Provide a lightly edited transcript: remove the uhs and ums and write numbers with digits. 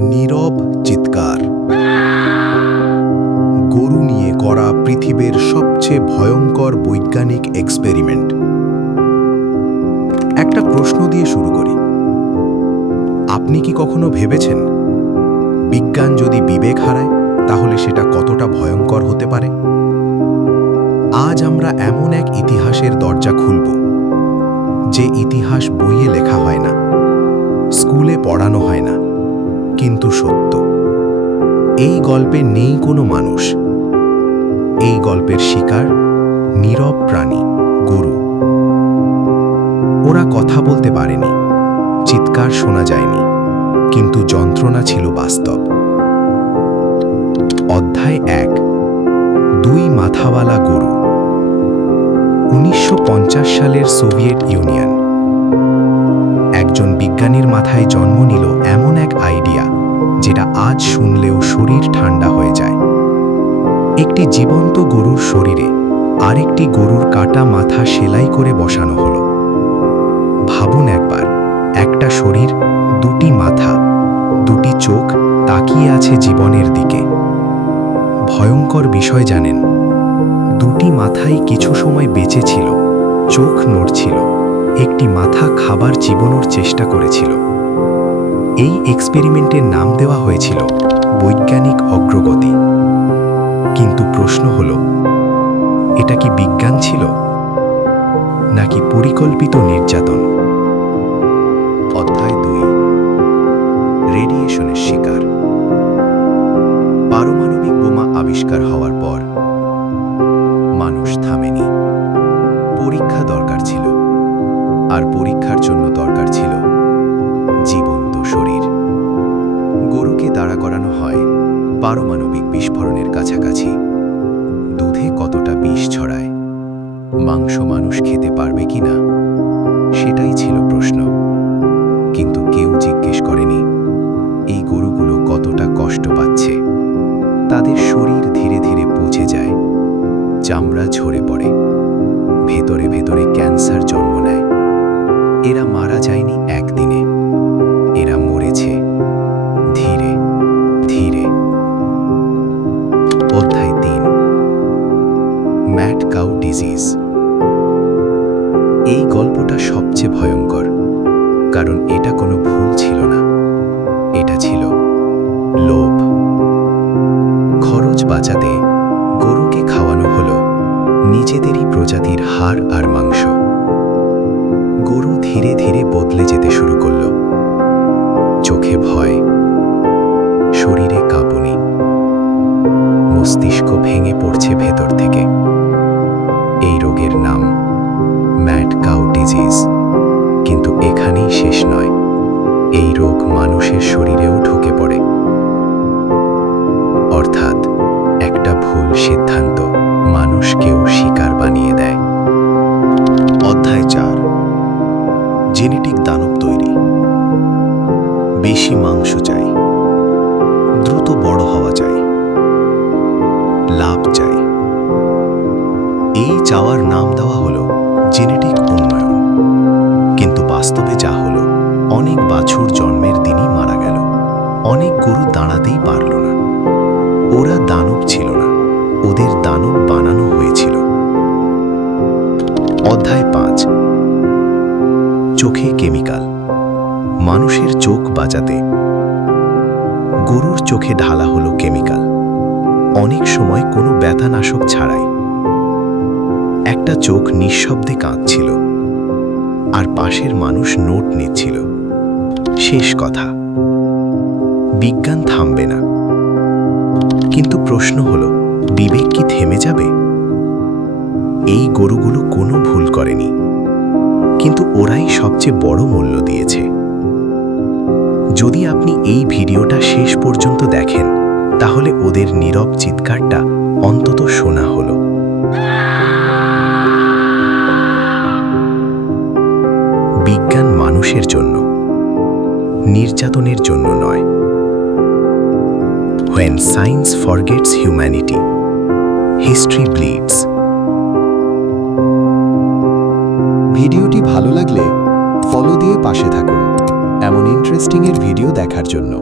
নীরব চিৎকার। গরু নিয়ে করা পৃথিবীর সবচেয়ে ভয়ঙ্কর বৈজ্ঞানিক এক্সপেরিমেন্ট। একটা প্রশ্ন দিয়ে শুরু করি। আপনি কি কখনো ভেবেছেন বিজ্ঞান যদি বিবেক হারায় তাহলে সেটা কতটা ভয়ঙ্কর হতে পারে? আজ আমরা এমন এক ইতিহাসের দরজা খুলব, যে ইতিহাস বইয়ে লেখা হয় না, স্কুলে পড়ানো হয় না, কিন্তু সত্য। এই গল্পে নেই কোনো মানুষ। এই গল্পের শিকার নীরব প্রাণী, গরু। ওরা কথা বলতে পারেনি, চিৎকার শোনা যায়নি, কিন্তু যন্ত্রণা ছিল বাস্তব। অধ্যায় 1, 2 মাথাওয়ালা গরু। 1950 সালের সোভিয়েত ইউনিয়ন। একজন বিজ্ঞানীর মাথায় জন্ম নিল এমন এক আইডিয়া, যেটা আজ শুনলেও শরীর ঠান্ডা হয়ে যায়। একটি জীবন্ত গরুর শরীরে আরেকটি গরুর কাটা মাথা সেলাই করে বসানো হলো। ভাবুন একবার, একটা শরীর, দুটি মাথা, দুটি চোখ তাকিয়ে আছে জীবনের দিকে। ভয়ঙ্কর বিষয় জানেন, দুটি মাথাই কিছু সময় বেঁচে ছিল, চোখ নড়ছিল, একটি মাথা খাবার জীবনের চেষ্টা করেছিল। এই এক্সপেরিমেন্টের নাম দেওয়া হয়েছিল বৈজ্ঞানিক অগ্রগতি। কিন্তু প্রশ্ন হলো, এটা কি বিজ্ঞান ছিল নাকি পরিকল্পিত নির্যাতন? অধ্যায় 2, রেডিয়েশনের শিকার। পারমাণবিক বোমা আবিষ্কার হওয়ার পর মানুষ থামেনি। পরীক্ষা দরকার ছিল, আর পরীক্ষার জন্য দরকার ছিল জীবন্ত শরীর। গরুকে দাঁড়া করানো হয় পারমাণবিক বিস্ফোরণের কাছাকাছি। দুধে কতটা বিষ ছড়ায়, মাংস মানুষ খেতে পারবে কিনা, সেটাই ছিল প্রশ্ন। কিন্তু কেউ জিজ্ঞেস করেনি এই গরুগুলো কতটা কষ্ট পাচ্ছে। তাদের শরীর ধীরে ধীরে পচে যায়, চামড়া ঝরে পড়ে, ভেতরে ভেতরে ক্যান্সার জন্ম নেয়। এরা মারা যায়নি একদিনে, এরা মরেছে ধীরে ধীরে। অধ্যায় 3, ম্যাড কাউ ডিজিজ। এই গল্পটা সবচেয়ে ভয়ঙ্কর, কারণ এটা কোনো ভুল ছিল না, এটা ছিল লোভ। খরচ বাঁচাতে গরুকে খাওয়ানো হলো নিজেদেরই প্রজাতির হাড় আর মাংস। গরু ধীরে ধীরে বদলে যেতে শুরু করল। চোখে ভয়, শরীরে কাঁপুনি, মস্তিষ্ক ভেঙে পড়ছে ভেতর থেকে। এই রোগের নাম ম্যাড কাউ ডিজিজ। কিন্তু এখানেই শেষ নয়, এই রোগ মানুষের শরীরেও ঢুকে পড়ে। অর্থাৎ একটা ভুল সিদ্ধান্ত মানুষকেও শিকার বানিয়ে দেয়। অধ্যায় 4, জেনেটিক দানব তৈরি। বেশি মাংস চাই, দ্রুত বড় হওয়া চাই, লাভ চাই। এই চাওয়ার নাম দেওয়া হলো জেনেটিক উন্নয়ন। কিন্তু বাস্তবে যা হলো, অনেক বাছুর জন্মের দিনই মারা গেল। অনেক গরু দাঁড়াতেই পারল না। ওরা দানব ছিল না, ওদের দানব বানানো হয়েছিল। অধ্যায় 5, চোখে কেমিক্যাল। মানুষের চোখ বাঁচাতে গরুর চোখে ঢালা হলো কেমিক্যাল, অনেক সময় কোনো ব্যথানাশক ছাড়াই। একটা চোখ নিঃশব্দে কাঁদছিল, আর পাশের মানুষ নোট নিচ্ছিল। শেষ কথা, বিজ্ঞান থামবে না। কিন্তু প্রশ্ন হলো, বিবেক কি থেমে যাবে? এই গরুগুলো কোনো ভুল করেনি, কিন্তু ওরাই সবচেয়ে বড় মূল্য দিয়েছে। যদি আপনি এই ভিডিওটা শেষ পর্যন্ত দেখেন, তাহলে ওদের নীরব চিৎকারটা অন্তত শোনা হলো। বিজ্ঞান মানুষের জন্য, নির্যাতনের জন্য নয়। When science forgets humanity, history bleeds. ভিডিওটি ভালো লাগলে ফলো দিয়ে পাশে থাকুন এমন ইন্টারেস্টিং এর ভিডিও দেখার জন্য।